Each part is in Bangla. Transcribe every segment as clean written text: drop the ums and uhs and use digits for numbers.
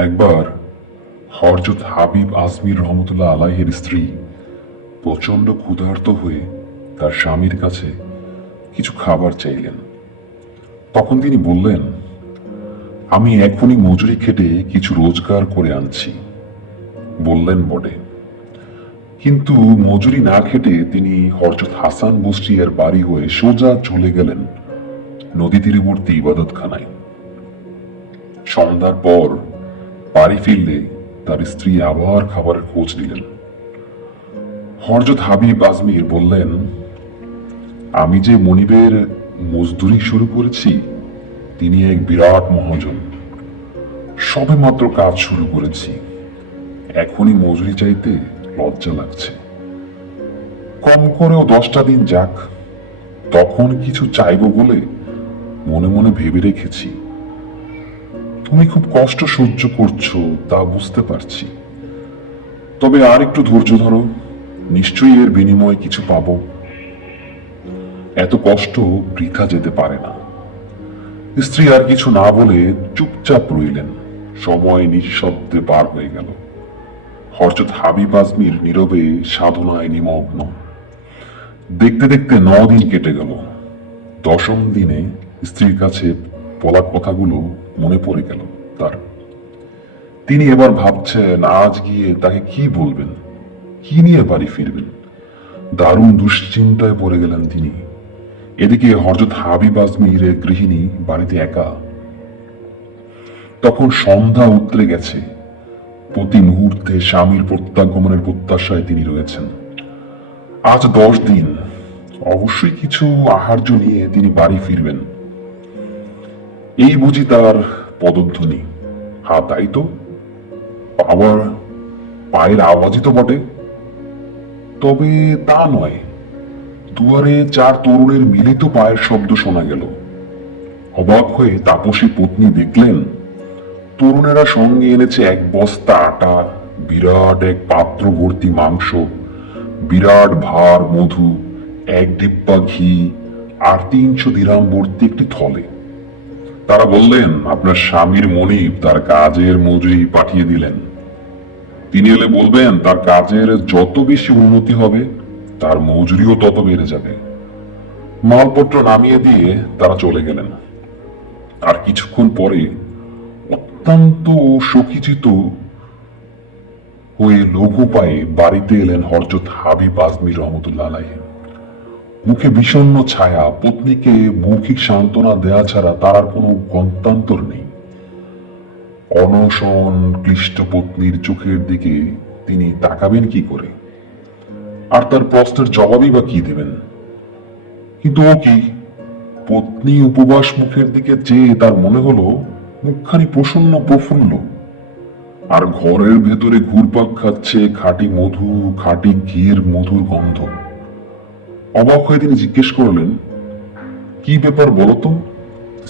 একবার হযরত হাবিব আজমির রহমতুল্লাহ আলাইহির স্ত্রী প্রচণ্ড ক্ষুধার্ত হয়ে তার স্বামীর কাছে কিছু খাবার চাইলেন। তখন তিনি বললেন, আমি এখনই মজুরি খেটে কিছু রোজগার করে আনছি। বললেন বটে, কিন্তু মজুরি না খেটে তিনি হযরত হাসান বসরিয়ার বাড়ি হয়ে সোজা চলে গেলেন নদী তীরবর্তী ইবাদতখানায়। সন্ধ্যার পর বাড়ি ফিরলে তার স্ত্রী আবার খাবারের খোঁজ নিলেন। হযরত হাবিব আজমির বললেন, আমি যে মনিবের মজদুরি শুরু করেছি, তিনি এক বিরাট মহাজন। সবে মাত্র কাজ শুরু করেছি, এখনই মজুরি চাইতে লজ্জা লাগছে। কম করেও 10টা দিন যাক, তখন কিছু চাইব বলে মনে মনে ভেবে রেখেছি। তুমি খুব কষ্ট সহ্য করছো তা বুঝতে পারছি, তবে আর একটু ধৈর্য ধরো, নিশ্চয়ই এর বিনিময়ে কিছু পাবো। এত কষ্ট বৃথা যেতে পারে না। স্ত্রী আর কিছু না বলে চুপচাপ রইলেন। সময় নিঃশব্দে পার হয়ে গেল। হযরত হাবিব আজমির নীরবে সাধনায় নিমগ্ন। দেখতে দেখতে 9 দিন কেটে গেল। 10ম দিনে স্ত্রীর কাছে বলা কথাগুলো মনে পড়ে গেল তার। তিনি এবার ভাবছেন আজ গিয়ে তাকে কি বলবেন, কি নিয়ে বাড়ি ফিরবেন। দারুণ দুশ্চিন্তায় পড়ে গেলেন তিনি। এদিকে হযরত হাবিব আজমির গৃহিণী বাড়িতে একা। তখন সন্ধ্যা উতরে গেছে। প্রতি মুহূর্তে স্বামীর প্রত্যাগমনের প্রত্যাশায় তিনি রয়েছেন। আজ 10 দিন, অবশ্যই কিছু আহার্য নিয়ে তিনি বাড়ি ফিরবেন। এই বুঝি তার পদধ্বনি। হ্যাঁ, তাই তো, আবার পায়ের আওয়াজই তো বটে। তবে তা নয়, দুয়ারে 4 তরুণের মিলিত পায়ের শব্দ শোনা গেল। অবাক হয়ে তাপসী পত্নী দেখলেন, তরুণেরা সঙ্গে এনেছে 1 বস্তা আটা, বিরাট এক পাত্র ভর্তি মাংস, বিরাট ভার মধু, 1 ডিব্বা ঘি আর 300 দিরহাম ভর্তি একটি থলে। তারা বললেন, আপনার স্বামীর মনিব তার কাজের মজুরি পাঠিয়ে দিলেন। তিনি এলে বলবেন, তার কাজের যত বেশি উন্নতি হবে তার মজুরিও তত বেড়ে যাবে। মালপত্র নামিয়ে দিয়ে তারা চলে গেলেন। আর কিছুক্ষণ পরে অত্যন্ত শোকিচিত হয়ে লঘু পায়ে বাড়িতে এলেন হযরত হাবিব আজমির রহমতুল্লাহ আলাইহি। মুখে বিষণ্ণ ছায়া। পত্নীকে মৌখিক সান্ত্বনা দেয়া ছাড়া তার আর কোনো গত্যন্তর নেই। অনশন ক্লিষ্ট পত্নীর চোখের দিকে তিনি তাকাবেন কি করে, আর তার প্রশ্নের জবাবই বা কি দেবেন? কিন্তু ও কি, পত্নী উপবাস মুখের দিকে চেয়ে তার মনে হলো মুখখানি প্রসন্ন প্রফুল্ল, আর ঘরের ভেতরে ঘুরপাক খাচ্ছে খাঁটি মধু, খাঁটি ঘির মধুর গন্ধ। অবাক হয়ে তিনি জিজ্ঞেস করলেন, কি ব্যাপার বলতো?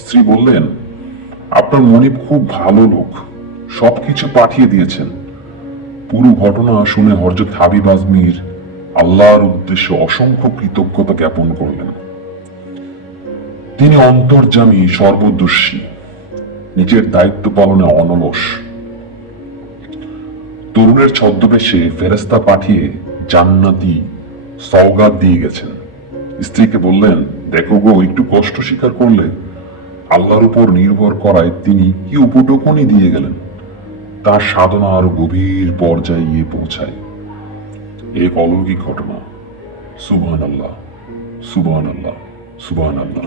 স্ত্রী বললেন, আপনার মনিব খুব ভালো লোক, সবকিছু পাঠিয়ে দিয়েছেন। পুরো ঘটনা শুনে হযরত হাবিব আজমির আল্লাহর উদ্দেশ্যে অসংখ্য কৃতজ্ঞতা জ্ঞাপন করলেন। তিনি অন্তর্যামী, সর্বদর্শী, নিজের দায়িত্ব পালনে অনলস। তরুণের ছদ্মবেশে ফেরেশতা পাঠিয়ে জান্নাতি সওগাত দিয়ে গেছেন। স্ত্রীকে বললেন, দেখো গো, একটু কষ্ট স্বীকার করলে আল্লাহর উপর নির্ভর করায় তিনি কি উপটকনই দিয়ে গেলেন। তার সাধনা আরো গভীর পর্যায়ে গিয়ে পৌঁছায়। এক অলৌকিক ঘটনা। সুবহানাল্লাহ, সুবহানাল্লাহ, সুবহানাল্লাহ।